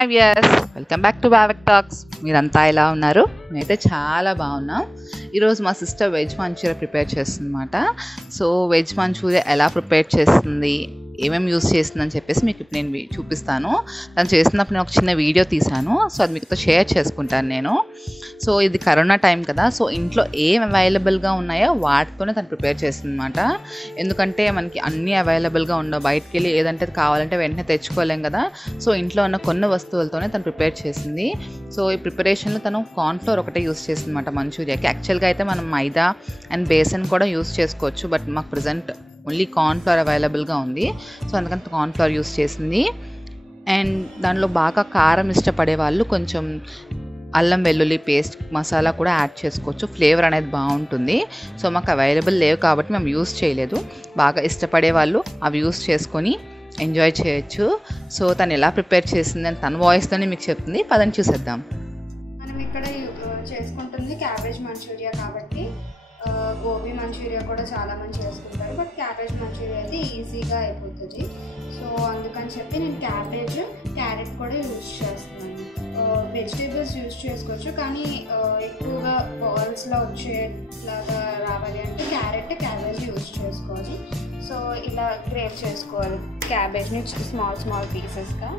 Yes welcome back to బావెక్ talks. మీరంతా ఎలా ఉన్నారు? నేనైతే చాలా బాగున్నాం. ఈరోజు మా సిస్టర్ వెజ్ మంచూరియా ప్రిపేర్ చేస్తుందన్నమాట. సో వెజ్ మంచూరియా ఎలా ప్రిపేర్ చేస్తుంది, ఏమేమి యూస్ చేస్తుందని చెప్పేసి మీకు ఇప్పుడు నేను చూపిస్తాను. తను చేస్తున్నప్పుడు నేను ఒక చిన్న వీడియో తీశాను. సో అది మీతో షేర్ చేసుకుంటాను నేను. సో ఇది కరోనా టైం కదా, సో ఇంట్లో ఏం అవైలబుల్గా ఉన్నాయో వాటితోనే తను ప్రిపేర్ చేస్తుందన్నమాట. ఎందుకంటే మనకి అన్నీ అవైలబుల్గా ఉండవు, బయటికి వెళ్ళి ఏదంటే కావాలంటే వెంటనే తెచ్చుకోలేం కదా. సో ఇంట్లో ఉన్న కొన్ని వస్తువులతోనే తను ప్రిపేర్ చేసింది. సో ఈ ప్రిపరేషన్లో తను కార్న్ఫ్లోర్ ఒకటే యూస్ చేస్తుంది అనమాట మంచూరియాకి. యాక్చువల్గా అయితే మనం మైదా అండ్ బేసన్ కూడా యూస్ చేసుకోవచ్చు, బట్ మాకు ప్రజెంట్ ఓన్లీ కార్న్ఫ్లోర్ అవైలబుల్గా ఉంది. సో అందుకని కార్న్ఫ్లోర్ యూస్ చేసింది. అండ్ దానిలో బాగా కారం ఇష్టపడే వాళ్ళు కొంచెం అల్లం వెల్లుల్లి పేస్ట్ మసాలా కూడా యాడ్ చేసుకోవచ్చు, ఫ్లేవర్ అనేది బాగుంటుంది. సో మాకు అవైలబుల్ లేవు కాబట్టి మేము యూస్ చేయలేదు. బాగా ఇష్టపడే వాళ్ళు అవి యూస్ చేసుకొని ఎంజాయ్ చేయొచ్చు. సో తను ఎలా ప్రిపేర్ చేసిందని తన వాయిస్తోనే మీకు చెప్తుంది. పదని చూసేద్దాం. మనం ఇక్కడ చేసుకుంటుంది క్యాబేజ్ మంచూరియా కాబట్టి గోబీ మంచూరియా కూడా చాలామంది చేసుకుంటారు, బట్ క్యాబేజ్ మంచూరియా అయితే ఈజీగా అయిపోతుంది. సో అందుకని చెప్పి నేను క్యారెట్ కూడా యూజ్ చేస్తున్నాను. వెజిటేబుల్స్ యూజ్ చేసుకోవచ్చు, కానీ ఎక్కువగా బాల్స్లో వచ్చేలాగా రావాలి అంటే క్యాబేజ్ యూజ్ చేసుకోవాలి. సో ఇలా గ్రేట్ చేసుకోవాలి క్యాబేజ్ని స్మాల్ పీసెస్గా.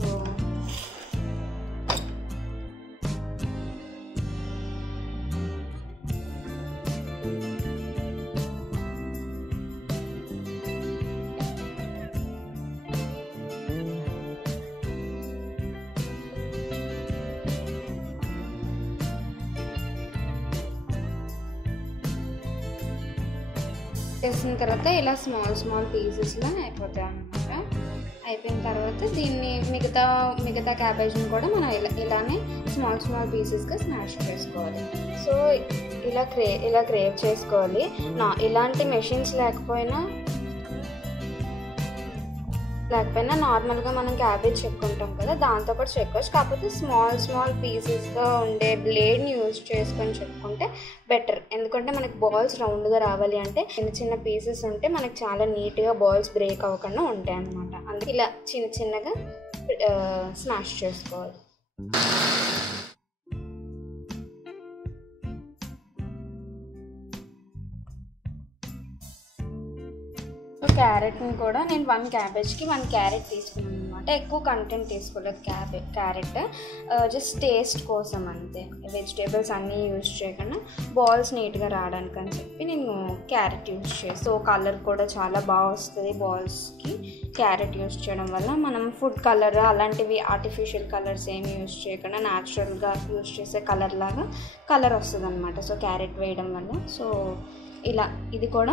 సో చేసిన తర్వాత ఇలా స్మాల్ పీసెస్లో అయిపోతాయి అన్నమాట. అయిపోయిన తర్వాత దీన్ని మిగతా క్యాబేజ్ని కూడా మనం ఇలానే స్మాల్ పీసెస్గా స్మాష్ చేసుకోవాలి. సో ఇలా క్రేవ్ చేసుకోవాలి. ఇలాంటి మెషిన్స్ లేకపోయినా నార్మల్గా మనం క్యాబేజ్ చెక్కుంటాం కదా, దాంతో కూడా చెక్కోవచ్చు. కాకపోతే స్మాల్ పీసెస్గా ఉండే బ్లేడ్ని యూజ్ చేసుకొని చెక్కుంటే బెటర్. ఎందుకంటే మనకి బాల్స్ రౌండ్గా రావాలి అంటే చిన్న పీసెస్ ఉంటే మనకి చాలా నీట్గా బాల్స్ బ్రేక్ అవ్వకుండా ఉంటాయి అన్నమాట. అందుకే ఇలా చిన్నగా స్మాష్ చేసుకోవాలి. క్యారెట్ని కూడా నేను 1 క్యాబేజ్కి 1 క్యారెట్ తీసుకున్నాను అనమాట. ఎక్కువ కంటెంట్ తీసుకోలేదు క్యారెట్, జస్ట్ టేస్ట్ కోసం అంతే. వెజిటేబుల్స్ అన్నీ యూజ్ చేయకుండా బాల్స్ నీట్గా రావడానికి అని చెప్పి నేను క్యారెట్ యూజ్ చేస్తాను. సో కలర్ కూడా చాలా బాగా వస్తుంది బాల్స్కి క్యారెట్ యూజ్ చేయడం వల్ల. మనం ఫుడ్ కలర్ అలాంటివి ఆర్టిఫిషియల్ కలర్స్ ఏమి యూజ్ చేయకుండా న్యాచురల్గా యూజ్ చేసే కలర్ వస్తుంది అనమాట. సో క్యారెట్ వేయడం వల్ల. సో ఇలా ఇది కూడా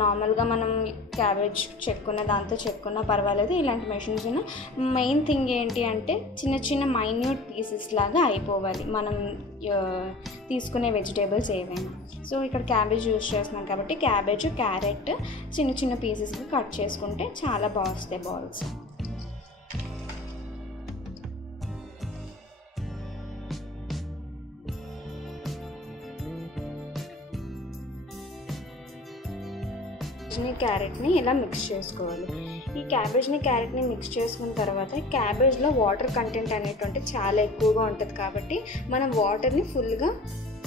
నార్మల్గా మనం క్యాబేజ్ దాంతో చెక్కున్నా పర్వాలేదు. ఇలాంటి మెషిన్స్ ఉన్న మెయిన్ థింగ్ ఏంటి అంటే చిన్న మైన్యూట్ పీసెస్ లాగా అయిపోవాలి మనం తీసుకునే వెజిటేబుల్స్ ఏవైనా. సో ఇక్కడ క్యాబేజ్ యూజ్ చేస్తున్నాం కాబట్టి క్యారెట్ చిన్న పీసెస్గా కట్ చేసుకుంటే చాలా బాగా వస్తాయి బాల్స్. క్యారెట్ని ఇలా మిక్స్ చేసుకోవాలి. ఈ క్యారెట్ని మిక్స్ చేసుకున్న తర్వాత క్యాబేజ్లో వాటర్ కంటెంట్ అనేటువంటి చాలా ఎక్కువగా ఉంటుంది కాబట్టి మనం వాటర్ని ఫుల్గా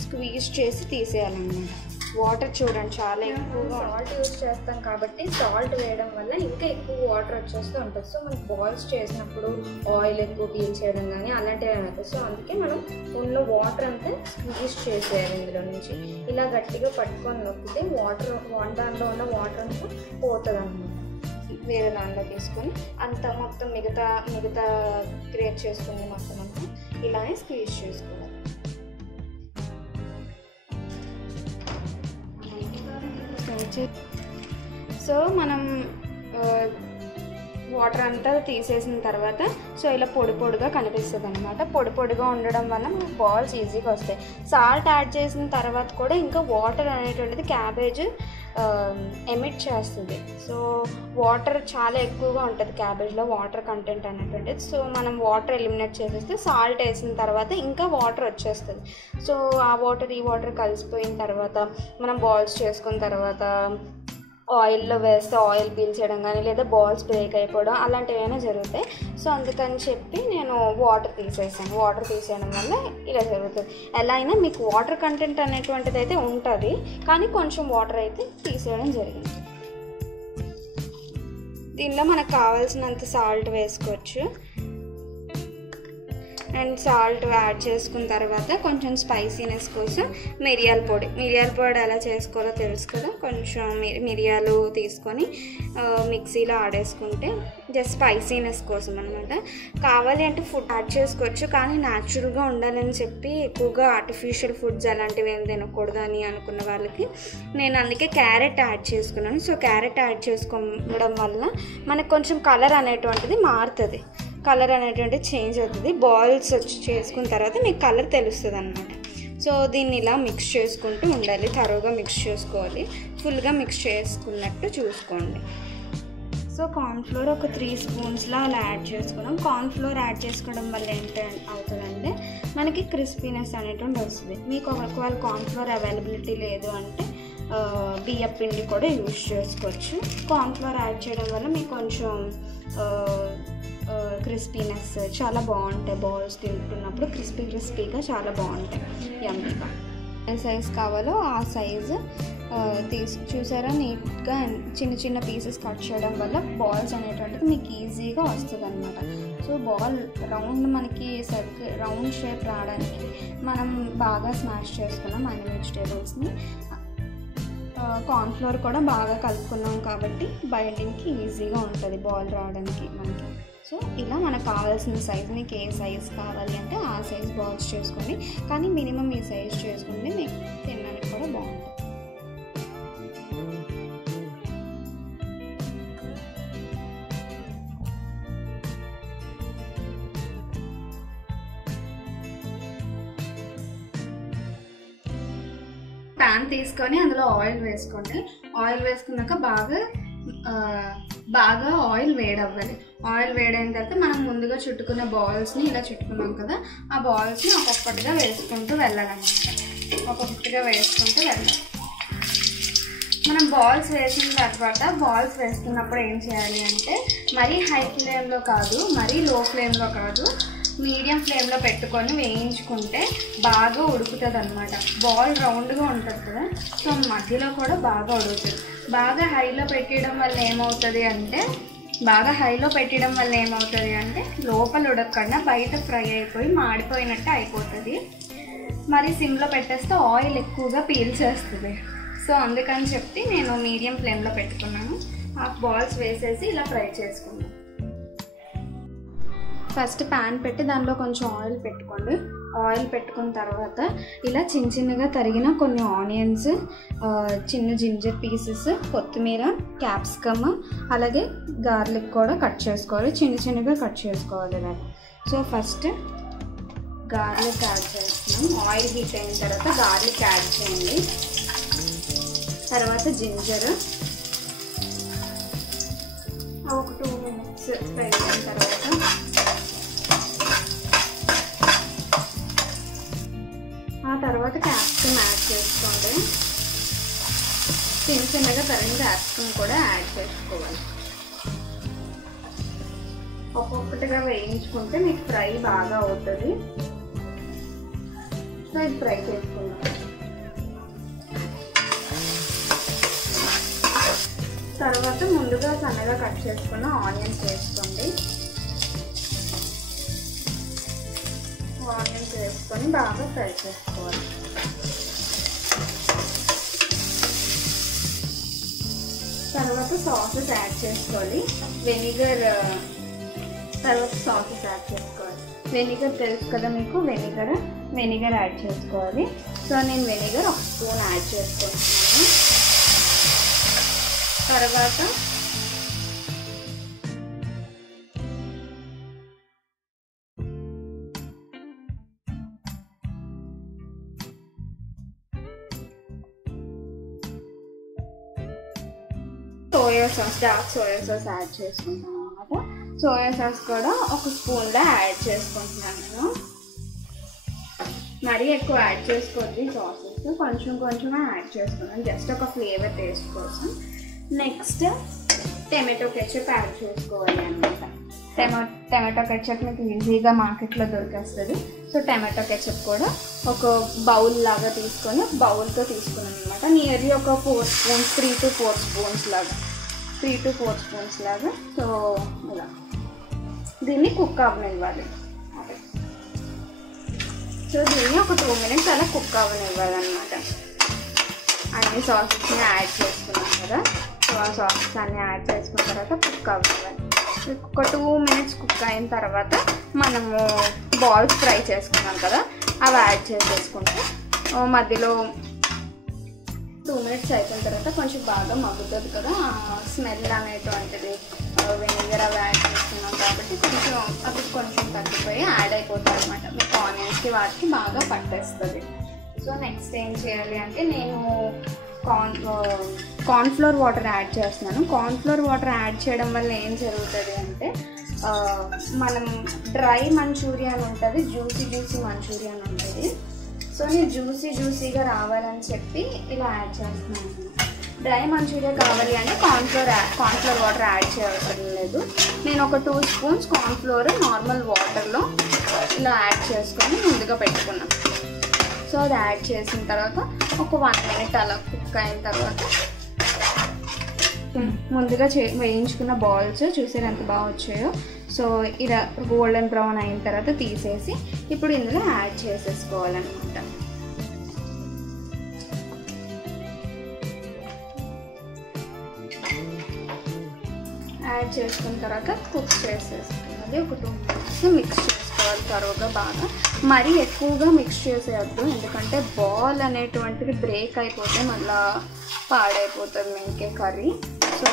స్క్వీజ్ చేసి తీసేయాలన్నమాట. వాటర్ చూడండి చాలా ఎక్కువగా సాల్ట్ యూజ్ చేస్తాం కాబట్టి సాల్ట్ వేయడం వల్ల ఇంకా ఎక్కువ వాటర్ వచ్చేస్తూ ఉంటుంది. సో మనకి బాల్స్ చేసినప్పుడు ఆయిల్ ఎక్కువ పీల్చేయడం కానీ అలాంటివి అవుతాయి. సో అందుకే మనం ఉన్న వాటర్ అంతా స్క్వీజ్ చేసేయాలి. ఇందులో నుంచి ఇలా గట్టిగా పట్టుకొని నొక్కితే దాంట్లో ఉన్న వాటర్ అంతా పోతుంది అన్నమాట. వేరే దాంట్లో తీసుకొని అంతా మొత్తం మిగతా గ్రేట్ చేసుకుని మొత్తం అంతా ఇలానే స్క్వీజ్ చేసుకోవాలి. సో మనం వాటర్ అంతా తీసేసిన తర్వాత సో ఇలా పొడిగా కనిపిస్తుంది అనమాట. పొడిగా ఉండడం వల్ల మనకు బాల్స్ ఈజీగా వస్తాయి. సాల్ట్ యాడ్ చేసిన తర్వాత కూడా ఇంకా వాటర్ అనేటువంటిది క్యాబేజ్ ఎమిట్ చేస్తుంది. సో వాటర్ చాలా ఎక్కువగా ఉంటుంది క్యాబేజ్లో, వాటర్ కంటెంట్ అనేటువంటిది. సో మనం వాటర్ ఎలిమినేట్ చేసేస్తే సాల్ట్ వేసిన తర్వాత ఇంకా వాటర్ వచ్చేస్తుంది. సో ఆ వాటర్ ఈ వాటర్ కలిసిపోయిన తర్వాత మనం బాల్స్ చేసుకున్న తర్వాత ఆయిల్లో వేస్తే ఆయిల్ పీల్చేయడం కానీ లేదా బాల్స్ బ్రేక్ అయిపోవడం అలాంటివి ఏమైనా జరుగుతాయి. సో అందుకని చెప్పి నేను వాటర్ తీసేసాను. వాటర్ తీసేయడం వల్ల ఇలా జరుగుతుంది. ఎలా అయినా మీకు వాటర్ కంటెంట్ అనేటువంటిది అయితే ఉంటుంది, కానీ కొంచెం వాటర్ అయితే తీసేయడం జరిగింది. దీనిలో మనకు కావాల్సినంత సాల్ట్ వేసుకోవచ్చు. అండ్ సాల్ట్ యాడ్ చేసుకున్న తర్వాత కొంచెం స్పైసీనెస్ కోసం మిరియాల పొడి ఎలా చేసుకోవాలో తెలుసు కదా. కొంచెం మిరియాలు తీసుకొని మిక్సీలో ఆడేసుకుంటే జస్ట్ స్పైసీనెస్ కోసం అనమాట. కావాలి అంటే ఫుడ్ యాడ్ చేసుకోవచ్చు, కానీ న్యాచురల్గా ఉండాలని చెప్పి ఎక్కువగా ఆర్టిఫిషియల్ ఫుడ్స్ అలాంటివి ఏం తినకూడదు అని అనుకున్న వాళ్ళకి నేను అందుకే క్యారెట్ యాడ్ చేసుకున్నాను. సో క్యారెట్ యాడ్ చేసుకోవడం వల్ల మనకు కొంచెం కలర్ అనేటువంటిది మారుతుంది, కలర్ అనేటువంటిది చేంజ్ అవుతుంది. బాల్స్ వచ్చి చేసుకున్న తర్వాత మీకు కలర్ తెలుస్తుంది అన్నమాట. సో దీన్ని ఇలా మిక్స్ చేసుకుంటూ ఉండాలి, తరువుగా మిక్స్ చేసుకోవాలి, ఫుల్గా మిక్స్ చేసుకున్నట్టు చూసుకోండి. సో కార్న్ఫ్లోర్ ఒక 3 స్పూన్స్లా అలా యాడ్ చేసుకున్నాం. కార్న్ఫ్లోర్ యాడ్ చేసుకోవడం వల్ల ఏంటి అవుతుందంటే మనకి క్రిస్పీనెస్ అనేటువంటి వస్తుంది. మీకు ఒకవేళ కార్న్ఫ్లోర్ అవైలబిలిటీ లేదు అంటే బియ్యం పిండి కూడా యూజ్ చేసుకోవచ్చు. కార్న్ఫ్లోర్ యాడ్ చేయడం వల్ల మీకు కొంచెం క్రిస్పీనెస్ చాలా బాగుంటాయి. బాల్స్ తింటున్నప్పుడు క్రిస్పీగా చాలా బాగుంటాయి, యమ్మీగా. ఏ సైజ్ కావాలో ఆ సైజు చూసారా, నీట్గా చిన్న పీసెస్ కట్ చేయడం వల్ల బాల్స్ అనేటువంటిది మీకు ఈజీగా వస్తుంది అనమాట. సో బాల్ రౌండ్ మనకి సర్కిల్ రౌండ్ షేప్ రావడానికి మనం బాగా స్మాష్ చేసుకున్నాం అన్ని వెజిటేబుల్స్ని. కార్న్ఫ్లోర్ కూడా బాగా కలుపుకున్నాం కాబట్టి బైండింగ్కి ఈజీగా ఉంటుంది బాల్ రావడానికి మనకి. సో ఇలా మనకు కావాల్సిన సైజ్, మీకు ఏ సైజ్ కావాలి అంటే ఆ సైజ్ బాల్స్ చేసుకోండి, కానీ మినిమం ఈ సైజ్ చేసుకుంటే మీకు తినడానికి కూడా బాగుంటుంది. ప్యాన్ తీసుకొని అందులో ఆయిల్ వేసుకోండి. ఆయిల్ వేసుకున్నాక బాగా ఆయిల్ వేడవ్వాలి. ఆయిల్ వేడైన తర్వాత మనం ముందుగా చుట్టుకున్న బాల్స్ని ఇలా చుట్టుకున్నాం కదా, ఆ బాల్స్ని ఒక్కొక్కటిగా వేసుకుంటూ వెళ్ళాలన్నమాట. ఒక్కొక్కటిగా వేసుకుంటూ వెళ్ళాలి. మనం బాల్స్ వేసిన తర్వాత బాల్స్ వేసుకున్నప్పుడు ఏం చేయాలి అంటే మరీ హై ఫ్లేమ్లో కాదు, మరీ లో ఫ్లేమ్లో కాదు, మీడియం ఫ్లేమ్లో పెట్టుకొని వేయించుకుంటే బాగా ఉడుకుతుంది అనమాట. బాల్ రౌండ్గా ఉంటుంది కదా, సో మధ్యలో కూడా బాగా ఉడుకుతుంది. బాగా హైలో పెట్టడం వల్ల ఏమవుతుంది అంటే లోపల ఉడకకుండా బయట ఫ్రై అయిపోయి మాడిపోయినట్టు అయిపోతుంది. మరి సిమ్లో పెట్టేస్తే ఆయిల్ ఎక్కువగా పీల్చేస్తుంది. సో అందుకని చెప్పి నేను మీడియం ఫ్లేమ్లో పెట్టుకున్నాను. ఆ బాల్స్ వేసేసి ఇలా ఫ్రై చేసుకున్నాను. ఫస్ట్ ప్యాన్ పెట్టి దానిలో కొంచెం ఆయిల్ పెట్టుకోండి. ఆయిల్ పెట్టుకున్న తర్వాత ఇలా చిన్నగా తరిగిన కొన్ని ఆనియన్స్, చిన్న జింజర్ పీసెస్, కొత్తిమీర, క్యాప్సికమ్, అలాగే గార్లిక్ కూడా కట్ చేసుకోవాలి. చిన్నగా కట్ చేసుకోవాలి ఇలా. సో ఫస్ట్ గార్లిక్ యాడ్ చేస్తున్నాం. ఆయిల్ హీట్ అయిన తర్వాత గార్లిక్ యాడ్ చేయండి. తర్వాత జింజర్ ఒక 2 మినిట్స్ ఫ్రై అయిన తర్వాత క్యాప్సికమ్ యాడ్ చేసుకోండి. చిన్నగా తరిగిన క్యాప్సికమ్ కూడా యాడ్ చేసుకోవాలి. ఒక్కొక్కటిగా వేయించుకుంటే మీకు ఫ్రై బాగా అవుతుంది. సో ఇది ఫ్రై చేసుకుందాం. తర్వాత ముందుగా సన్నగా కట్ చేసుకున్న ఆనియన్స్ వేసుకోండి. ఆనియన్స్ వేసుకొని బాగా ఫ్రై చేసుకోవాలి. తర్వాత సాసెస్ యాడ్ చేసుకోవాలి. వెనిగర్ తెలుసు కదా మీకు, వెనిగర్ యాడ్ చేసుకోవాలి. సో నేను వెనిగర్ 1 స్పూన్ యాడ్ చేసుకుంటున్నాను. తర్వాత డార్క్ సోయా సాస్ యాడ్ చేసుకుంటాను అన్నమాట. సోయా సాస్ కూడా 1 స్పూన్లో యాడ్ చేసుకుంటున్నాను నేను. మరీ ఎక్కువ యాడ్ చేసుకోవద్దు సాసెస్, కొంచెం యాడ్ చేసుకున్నాను జస్ట్ ఒక ఫ్లేవర్ టేస్ట్ కోసం. నెక్స్ట్ టమాటో కెచప్ యాడ్ చేసుకోవాలి అనమాట. టమాటో కెచప్ మీకు ఈజీగా మార్కెట్లో దొరికేస్తుంది. సో టమాటో కెచప్ కూడా ఒక బౌల్ లాగా తీసుకొని బౌల్తో తీసుకున్నాను అనమాట. నియర్లీ ఒక 4 స్పూన్స్ 3 to 4 స్పూన్స్ లాగా. సో ఇలా దీన్ని కుక్ అవ్వనివ్వాలి. సో దీన్ని ఒక 2 minutes అలా కుక్ అవ్వనివ్వాలి అనమాట. అన్ని సాసెస్ని యాడ్ చేసుకున్నాం కదా. సో ఆ సాసెస్ అన్నీ యాడ్ చేసుకున్న తర్వాత కుక్ అవ్వాలి. ఒక 2 minutes కుక్ అయిన తర్వాత మనము బాల్స్ ఫ్రై చేసుకున్నాం కదా, అవి యాడ్ చేసేసుకుంటే మధ్యలో 2 minutes అయిపోయిన తర్వాత కొంచెం బాగా మగ్గుతుంది కదా, స్మెల్ అనేటువంటిది వెనిగర్ అవి యాడ్ చేసుకున్నాం కాబట్టి కొంచెం తగ్గిపోయి యాడ్ అయిపోతుంది అనమాట. మీకు ఆనియన్స్కి వాటికి బాగా పట్టేస్తుంది. సో నెక్స్ట్ ఏం చేయాలి అంటే నేను కార్న్ఫ్లోర్ వాటర్ యాడ్ చేస్తున్నాను. కార్న్ఫ్లోర్ వాటర్ యాడ్ చేయడం వల్ల ఏం జరుగుతుంది అంటే మనం డ్రై మంచూరియన్ ఉంటుంది, జ్యూసీ మంచూరియన్ ఉంటుంది. సో నేను జ్యూసీగా రావాలని చెప్పి ఇలా యాడ్ చేస్తున్నాను. డ్రై మంచూరియా కావాలి అంటే కార్న్ఫ్లోర్ వాటర్ యాడ్ చేయవసరం లేదు. నేను ఒక 2 స్పూన్స్ కార్న్ఫ్లోర్ నార్మల్ వాటర్లో ఇలా యాడ్ చేసుకొని ముందుగా పెట్టుకున్నాను. సో అది యాడ్ చేసిన తర్వాత ఒక 1 minute అలా కుక్ అయిన తర్వాత ముందుగా వేయించుకున్న బాల్స్ చూసారు ఎంత బాగా వచ్చాయో. సో ఇలా గోల్డెన్ బ్రౌన్ అయిన తర్వాత తీసేసి ఇప్పుడు ఇందులో యాడ్ చేసేసుకోవాలన్నమాట. యాడ్ చేసుకున్న తర్వాత కుక్ చేసేసుకోవాలి. ఒక 2 minutes మిక్స్ చేసుకోవాలి తరువుగా బాగా. మరీ ఎక్కువగా మిక్స్ చేసేయద్దు, ఎందుకంటే బాల్ అనేటువంటిది బ్రేక్ అయిపోతే మళ్ళీ పాడైపోతుంది ఇంకే కర్రీ. సో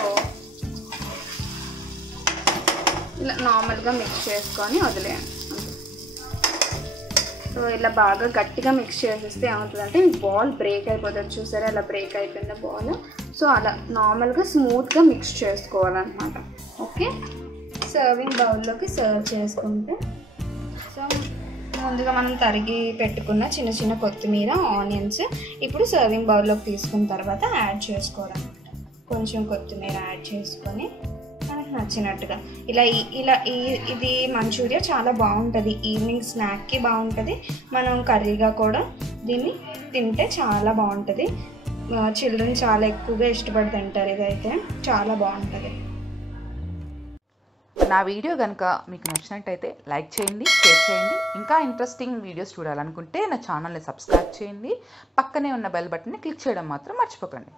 ఇలా నార్మల్గా మిక్స్ చేసుకొని వదిలేయండి. సో ఇలా బాగా గట్టిగా మిక్స్ చేసేస్తే ఏమవుతుందంటే బాల్ బ్రేక్ అయిపోతుంది. చూసారా ఇలా బ్రేక్ అయిపోయిన బాల్. సో అలా నార్మల్గా స్మూత్గా మిక్స్ చేసుకోవాలన్నమాట. ఓకే, సర్వింగ్ బౌల్లోకి సర్వ్ చేసుకుంటే సో ముందుగా మనం తరిగి పెట్టుకున్న చిన్న చిన్న కొత్తిమీర, ఆనియన్స్ ఇప్పుడు సర్వింగ్ బౌల్లోకి తీసుకున్న తర్వాత యాడ్ చేసుకోవాలన్నమాట. కొంచెం కొత్తిమీర యాడ్ చేసుకొని మనకు నచ్చినట్టుగా ఇది మంచూరియా చాలా బాగుంటుంది. ఈవినింగ్ స్నాక్కి బాగుంటుంది. మనం కర్రీగా కూడా దీన్ని తింటే చాలా బాగుంటుంది. చిల్డ్రన్ చాలా ఎక్కువగా ఇష్టపడి తింటారు. ఇదైతే చాలా బాగుంటుంది. నా వీడియో కనుక మీకు నచ్చినట్టయితే లైక్ చేయండి, షేర్ చేయండి. ఇంకా ఇంట్రెస్టింగ్ వీడియోస్ చూడాలనుకుంటే నా ఛానల్ని సబ్స్క్రైబ్ చేయండి. పక్కనే ఉన్న బెల్ బటన్ని క్లిక్ చేయడం మాత్రం మర్చిపోకండి.